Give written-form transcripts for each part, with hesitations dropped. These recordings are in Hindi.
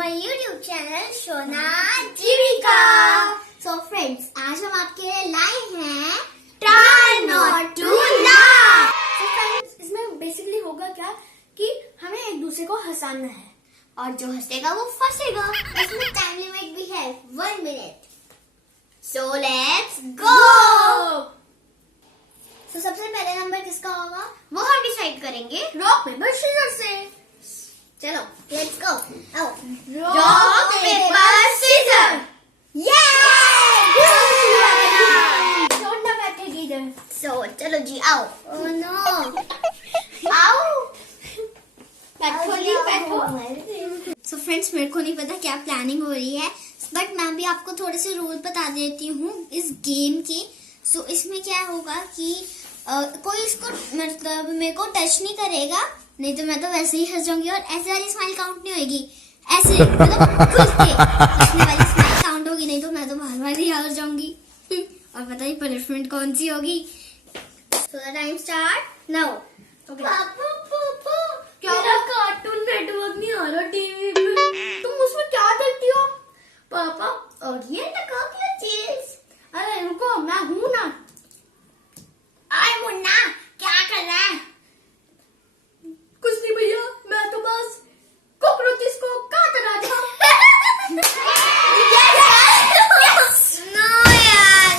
माय यूट्यूब चैनल सोना जीविका। सो फ्रेंड्स, आज हम आपके लिए लाए हैं ट्राई नॉट टू लाफ। तो फ्रेंड्स, इसमें बेसिकली होगा क्या कि हमें एक दूसरे को हंसाना है और जो हंसेगा वो फंसेगा। इसमें टाइम लिमिट भी है 1 मिनट। So let's go. तो सबसे पहले नंबर किसका होगा वो हम डिसाइड करेंगे रॉक पेपर सीजर से। चलो लेट्स गो। आओ रॉक पेपर सीजर। छोड़ना बैठेगी इधर। सो चलो जी आओ। ओह नो, आओ बैठो। सो फ्रेंड्स, मेरे को नहीं पता क्या प्लानिंग हो रही है, बट मैं भी आपको थोड़े से रूल बता देती हूँ इस गेम के। सो इसमें क्या होगा कि कोई इसको मतलब मेरे को टच नहीं करेगा, नहीं तो मैं तो वैसे ही हंस जाऊंगी और ऐसे वाली स्माइल काउंट नहीं होगी। ऐसे मतलब खुल के हंसने वाली स्माइल काउंट होगी, नहीं तो मैं तो बार बार ही हंस जाऊंगी। और पता ही पनिशमेंट कौन सी होगी। So the time start now. क्या कार्टून नेटवर्क नहीं आ रहा टीवी पे? तुम उसमें क्या देखती हो? पापा, और ये लगा क्या चीज? अरे रुको, मैं हूँ ना। आय मुन्ना, क्या कर रहा है? कुछ नहीं भैया, मैं तो बस कॉकरोचेस को काट रहा था। No यार।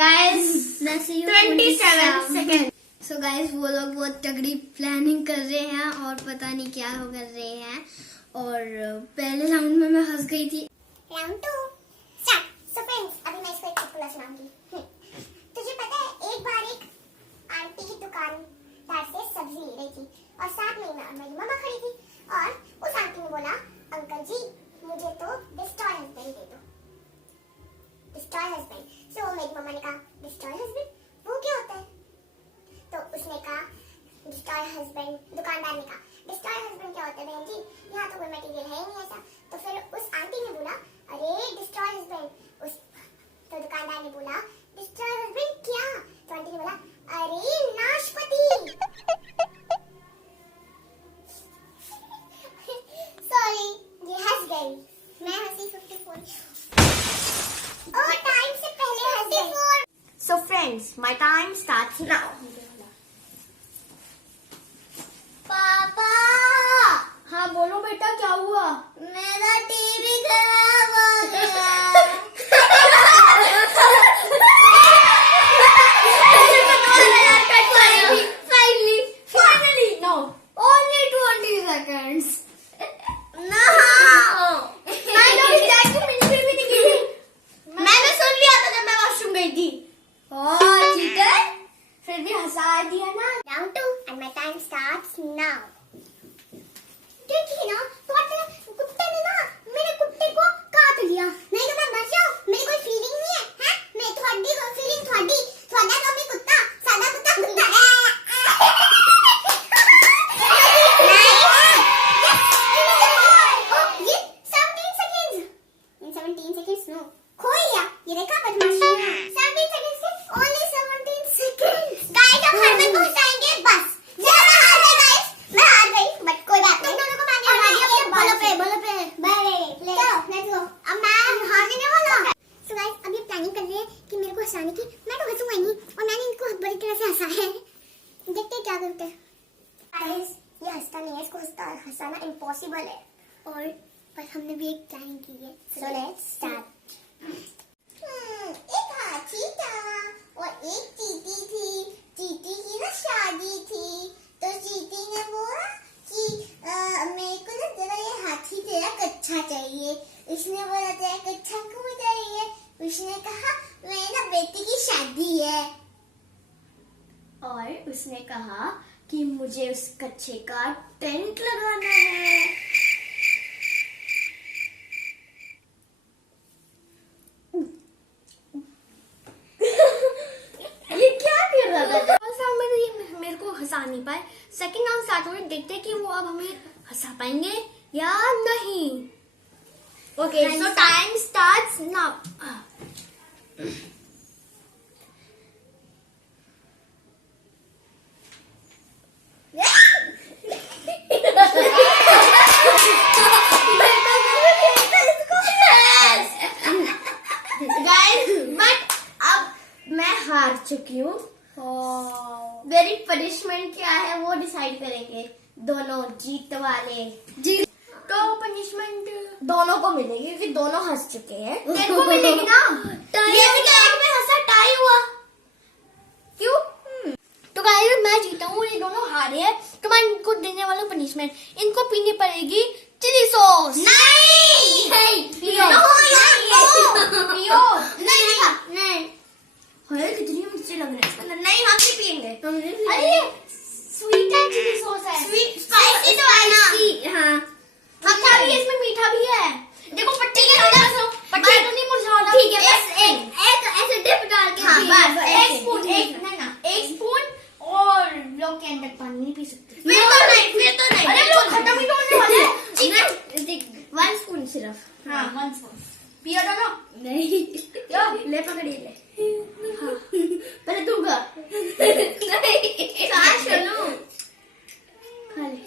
Guys, 27 second. So guys, वो लोग बहुत तगड़ी प्लानिंग कर रहे हैं और पता नहीं क्या हो कर रहे हैं। और पहले राउंड में मैं हंस गई थी। Round 2 start. सो फ्रेंड्स, अभी मैं इसको एक चुटकुला सुनाऊंगी। तुझे पता है, एक बार एक आंटी की दुकानदार से सब्जी ले रही थी और साथ में मेरी मम्मा खड़ी थी और उस आंटी ने बोला, अंकल जी मुझे तो डिस्ट्रॉय हस्बैंड दे दो। Destroy husband. सो मेरी मम्मा ने कहा, डिस्ट्रॉय हस्बैंड वो क्या होता है? तो उसने कहा, डिस्ट्रॉय हस्बैंड, दुकानदार ने कहा, डिस्ट्रॉय हस्बैंड क्या होता है बहन जी, यहाँ तो कोई मटेरियल है ही नहीं ऐसा। तो फिर उस आंटी ने बोला, अरे डिस्ट्रॉय हस्बैंड। उस तो दुकानदार ने बोला, डिस्ट्रॉय हस्बैंड क्या? तो आंटी ने बोला, अरे नाशपाती। सॉरी, ये हंस गई, मैं हंसी 54। और टाइम से पहले हंस गई। So friends, my time starts now. पापा, हाँ बोलो बेटा, क्या हुआ? मेरा टीवी खराब हो गया। Finally, no. Only 20 seconds. No. मैंने अभी जाके मिनट भी नहीं की थी। मैंने सुन लिया था जब मैं वॉशरूम गई थी। Oh, cheater. फिर भी हंसा दिया ना। Round 2 and my time starts now. देखिए ना, तो कुत्ते ने ना मेरे कुत्ते को काट लिया। नहीं तो मैं मर जाऊं, मेरी कोई फीलिंग नहीं है, हैं? मैं थोड़ी कोई फीलिंग थोड़ा तो भी कुत्ता, सादा कुत्ता कुत्ता है। ये 17 seconds. In 17 seconds no. खो गया। ये देखा बदमाशी। 17 seconds से only 17 seconds. गाइस, हम घर में पहुंच जाएंगे बस। मैं हार गई गाइस, मैं हार गई, बट कोई बात नहीं। तुम दोनों को मैंने हरा दिया। बोलो पे बाय प्ले। चलो लेट्स गो। अब मैं हारने नहीं वाला। सो गाइस, अब ये प्लानिंग कर रहे हैं कि मेरे को हंसाने की। मैं तो हंसूंगा ही नहीं और मैंने इनको बड़ी तरह से हंसाया है। देखते हैं क्या करते हैं। गाइस, ये हंसता नहीं है, इसको हंसाना इम्पॉसिबल है। और पर हमने भी एक प्लानिंग की है। So let's start. एक हाथी था और एक चींटी थी। चींटी की ना शादी थी, तो चींटी ने बोला कि मेरे को ना जरा ये हाथी तेरा कच्चा चाहिए। इसने बोला, तेरा कच्चा क्यों चाहिए? उसने कहा, मेरी ना बेटी की शादी है। और उसने कहा कि मुझे उस कच्चे का टेंट लगाना है। ये क्या कर रहा था? फर्स्ट राउंड में तो ये मेरे को हंसा नहीं पाए। सेकंड राउंड स्टार्ट हो गया, देखते हैं कि वो अब हमें हंसा पाएंगे या नहीं। ओके, सो टाइम स्टार्ट्स नाउ। वो डिसाइड करेंगे, दोनों जीत वाले। जी तो पनिशमेंट दोनों को मिलेगी क्योंकि दोनों हंस चुके हैं। तेरे को मिलेगी ना? ये भी क्या एक में हंसा टाई हुआ क्यों? तो गाइस मैं जीता हूँ, ये दोनों हारे हैं, तो मैं इनको देने वाला हूँ पनिशमेंट। इनको पीनी पड़ेगी चिली सॉस। नहीं पियो पियो। नहीं अरे कितनी मिर्ची लग रही है इसके अंदर। नहीं हम नहीं पियेंगे। अरे स्वीट एंड चिली सॉस है। स्पाइसी तो है ना। हाँ मीठा भी है, इसमें मीठा भी है। देखो पट्टी के पट्टी तो नहीं मुरझा। ठीक है, बस एक ऐसे डिप डाल के हाँ पिए। बस एक स्पून, एक स्पून, और लोग के अंदर पानी नहीं पी सकते। फिर तो नहीं अरे लोग खत्म ही तो होने वाले हैं। 1 स्पून सिर्फ। हाँ 1 स्पून पिया था ना? नहीं यो ले पकड़िए ले। हाँ पहले तू खा। नहीं खा चलो खा ले।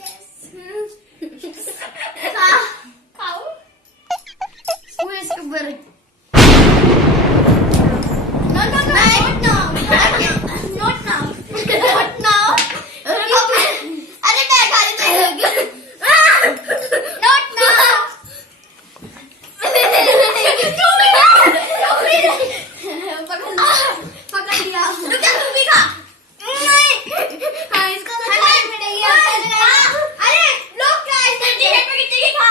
खाओ स्पून इसके ऊपर। Not now. अरे मैं खा लेती हूँ। Not now. पकड़ लिया। रुक जा, तू भी खा। नहीं हाँ इसका तो खाना खाना पड़ेगा। अरे लोग क्या ऐसे टी-शर्ट में कितने की खा?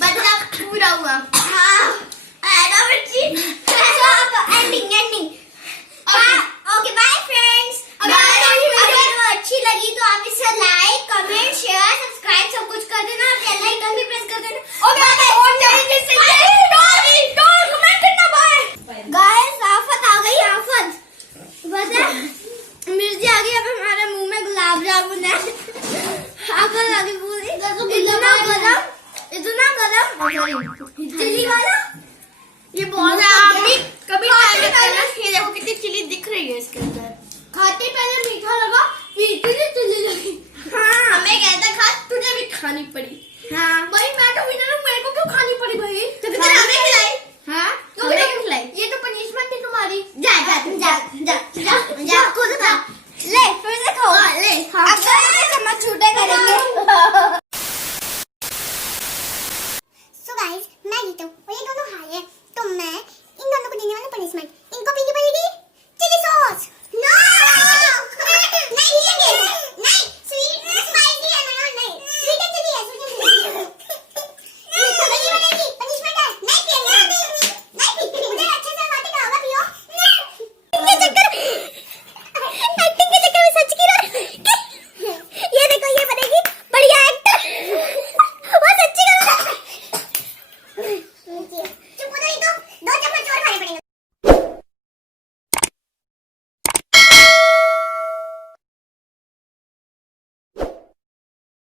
बदला पूरा हुआ। ऐडा मिर्ची। एंडिंग। Okay bye friends. अगर अच्छी लगी तो आप इसे लाइक, कमेंट, शेयर, सब्सक्राइब सब कुछ कर देना। बेल आइकन भी प्रेस कर देना। और गाइस आफत आ गई, आफत। पता है मिर्ची आ गई, अब हमारे मुंह में गुलाब जामुन है। आफत आ गई पूरी। इतना गरम चिली वाला। ये बहुत कभी ट्राई करना। ये देखो कितनी चिली दिख रही है इसके अंदर।